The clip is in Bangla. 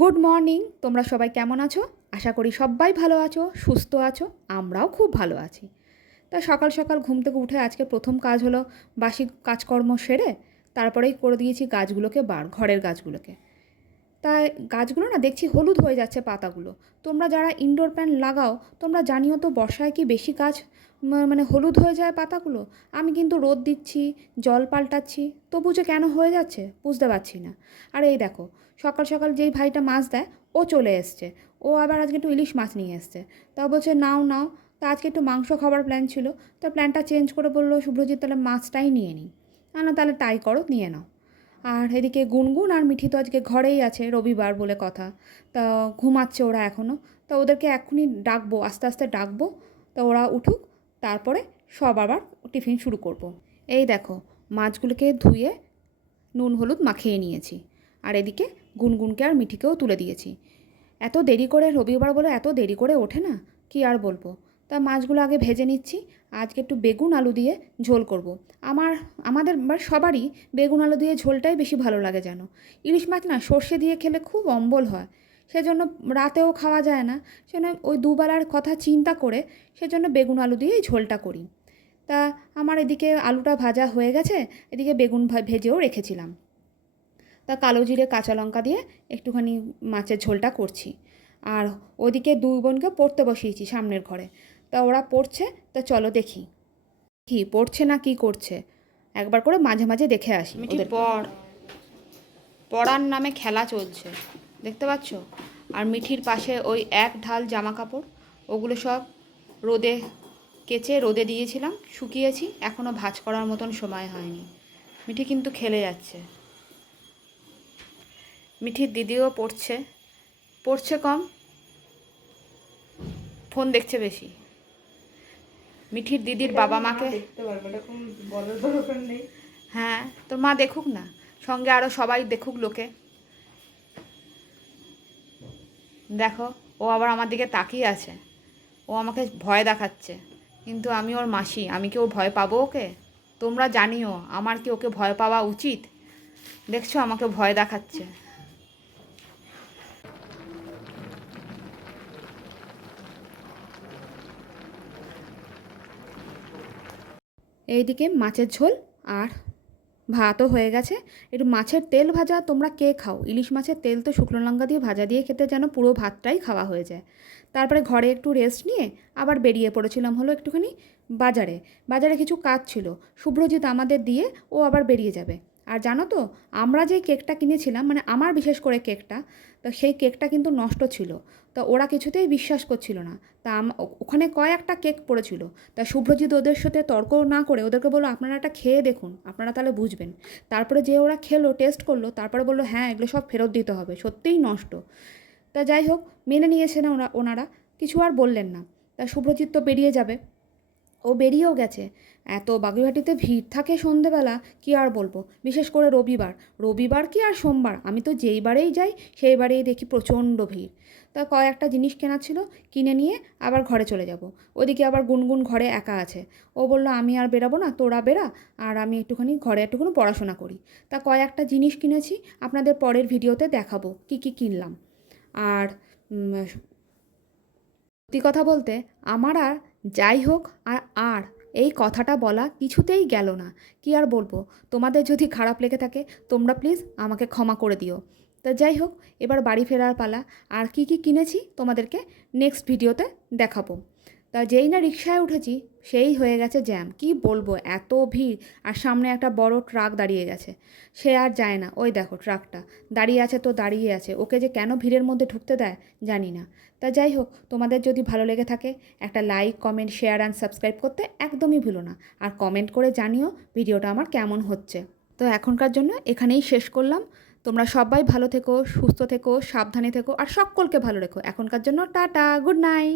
Good morning. তোমরা সবাই কেমন আছো? আশা করি সবাই ভালো আছো, সুস্থ আছো। আমরাও খুব ভালো আছি। তা সকাল সকাল ঘুম থেকে উঠে আজকে প্রথম কাজ হলো বাসি কাজকর্ম সেরে তারপরেই করে দিয়েছি গাছগুলোকে ঘরের গাছগুলোকে। তাই গাছগুলো না দেখছি হলুদ হয়ে যাচ্ছে পাতাগুলো। তোমরা যারা ইনডোর প্ল্যান্ট লাগাও তোমরা জানিও তো বর্ষায় কি বেশি গাছ মানে হলুদ হয়ে যায় পাতাগুলো। আমি কিন্তু রোদ দিচ্ছি, জল পাল্টাচ্ছি, তবু যে কেন হয়ে যাচ্ছে বুঝতে পারছি না। আর এই দেখো, সকাল সকাল যেই ভাইটা মাছ দেয় ও চলে এসছে। ও আবার আজকে একটু ইলিশ মাছ নিয়ে এসছে। তা বলছে নাও নাও। তা আজকে একটু মাংস খাবার প্ল্যান ছিল, তা প্ল্যানটা চেঞ্জ করে বললো শুভ্রজিৎ তাহলে মাছটাই নিয়ে নিই। না তাহলে তাই করো, নিয়ে নাও। আর এদিকে গুনগুন আর মিঠি তো আজকে ঘরেই আছে, রবিবার বলে কথা। তা ঘুমাচ্ছে ওরা এখনও। তা ওদেরকে এক্ষুনি ডাকবো, আস্তে আস্তে ডাকবো। তা ওরা উঠুক, তারপরে সব আবার টিফিন শুরু করব। এই দেখো, মাছগুলোকে ধুয়ে নুন হলুদ মাখিয়ে নিয়েছি। আর এদিকে গুনগুনকে আর মিঠিকেও তুলে দিয়েছি। এত দেরি করে, রবিবার বলে এত দেরি করে ওঠে না, কি আর বলবো। তা মাছগুলো আগে ভেজে নিচ্ছি। আজকে একটু বেগুন আলু দিয়ে ঝোল করব। আমাদের সবারই বেগুন আলু দিয়ে ঝোলটাই বেশি ভালো লাগে যেন। ইলিশ মাছ না সর্ষে দিয়ে খেলে খুব অম্বল হয়, সেজন্য রাতেও খাওয়া যায় না। সেজন্য ওই দুবেলার কথা চিন্তা করে সেজন্য বেগুন আলু দিয়েই ঝোলটা করি। তা আমার এদিকে আলুটা ভাজা হয়ে গেছে, এদিকে বেগুন ভেজেও রেখেছিলাম। তা কালো জিরে কাঁচা লঙ্কা দিয়ে একটুখানি মাছের ঝোলটা করছি। আর ওদিকে দুই বোনকে পড়তে বসিয়েছি সামনের ঘরে। তা ওরা পড়ছে, তা চলো দেখি কি পড়ছে না কি করছে, একবার করে মাঝে মাঝে দেখে আসি। মিঠি পড়ার নামে খেলা চলছে, দেখতে পাচ্ছ? আর মিঠির পাশে ওই এক ঢাল জামা কাপড়, ওগুলো সব রোদে কেচে রোদে দিয়েছিলাম, শুকিয়েছি, এখনও ভাঁজ করার মতন সময় হয়নি। মিঠি কিন্তু খেলে যাচ্ছে। মিঠির দিদিও পড়ছে, পড়ছে কম, ফোন দেখছে বেশি। মিঠির দিদির বাবা মাকে হ্যাঁ, তোর মা দেখুক না, সঙ্গে আরও সবাই দেখুক লোকে। দেখো, ও আবার আমার দিকে তাকিয়ে আছে, ও আমাকে ভয় দেখাচ্ছে। কিন্তু আমি ওর মাসি, আমি কি ও ভয় পাবো ওকে? তোমরা জানিও আমার কি ওকে ভয় পাওয়া উচিত? দেখছো আমাকে ভয় দেখাচ্ছে। এইদিকে মাছের ঝোল আর ভাতও হয়ে গেছে। একটু মাছের তেল ভাজা তোমরা কে খাও? ইলিশ মাছের তেল তো শুকনো লঙ্কা দিয়ে ভাজা দিয়ে খেতে যেন পুরো ভাতটাই খাওয়া হয়ে যায়। তারপরে ঘরে একটু রেস্ট নিয়ে আবার বেরিয়ে পড়েছিলাম হলো একটুখানি বাজারে। বাজারে কিছু কাজ ছিল, শুভ্রজিৎ আমাদের দিয়ে ও আবার বেরিয়ে যাবে। আর জানো তো, আমরা যে কেকটা কিনেছিলাম, মানে আমার বিশেষ করে কেকটা, তো সেই কেকটা কিন্তু নষ্ট ছিল। তা ওরা কিছুতেই বিশ্বাস করছিল না। তা ওখানে কয়েকটা কেক পড়েছিল। তা শুভ্রজিৎ ওদের সাথে তর্ক না করে ওদেরকে বললো আপনারা একটা খেয়ে দেখুন, আপনারা তাহলে বুঝবেন। তারপরে যে ওরা খেলো, টেস্ট করলো, তারপরে বললো হ্যাঁ এগুলো সব ফেরত দিতে হবে, সত্যিই নষ্ট। তা যাই হোক, মেনে নিয়েছে না ওনারা, কিছু আর বললেন না। তা শুভ্রজিৎ তো বেরিয়ে যাবে, ও বেরিয়েও গেছে। এত বাগুইহাটিতে ভিড় থাকে সন্ধেবেলা, কি আর বলবো। বিশেষ করে রবিবার, রবিবার কি আর সোমবার, আমি তো যেই বারেই যাই সেই বারেই দেখি প্রচণ্ড ভিড়। তা কয়েকটা জিনিস কেনা ছিল, কিনে নিয়ে আবার ঘরে চলে যাব। ওদিকে আবার গুনগুন ঘরে একা আছে। ও বলল আমি আর বেরাবো না, তোরা বেরা, আর আমি একটুখানি ঘরে একটুখানি পড়াশোনা করি। তা কয়েকটা জিনিস কিনেছি, আপনাদের পরের ভিডিওতে দেখাবো কি কি কিনলাম। আর সত্যি কথা বলতে আমার আর যাই হোক আর আর এই কথাটা বলা কিছুতেই গেল না। কি আর বলবো, তোমাদের যদি খারাপ লেগে থাকে তোমরা প্লিজ আমাকে ক্ষমা করে দিও। তা যাই হোক, এবার বাড়ি ফেরার পালা। আর কি কি কিনেছি তোমাদেরকে নেক্সট ভিডিওতে দেখাবো। তা যেই না রিকশায় উঠেছি সেই হয়ে গেছে জ্যাম, কি বলবো, এত ভিড়। আর সামনে একটা বড় ট্রাক দাঁড়িয়ে গেছে, সে আর যায় না। ওই দেখো ট্রাকটা দাঁড়িয়ে আছে, তো দাঁড়িয়ে আছে, ওকে যে কেন ভিড়ের মধ্যে ঢুকতে দেয় জানি না। তা যাই হোক, তোমাদের যদি ভালো লেগে থাকে একটা like, comment, share and subscribe করতে একদমই ভুলো না। আর কমেন্ট করে জানিও ভিডিওটা আমার কেমন হচ্ছে। তো এখনকার জন্য এখানেই শেষ করলাম। তোমরা সবাই ভালো থেকো, সুস্থ থেকো, সাবধানে থেকো, আর সকলকে ভালো রেখো। এখনকার জন্য টাটা, গুড নাইট।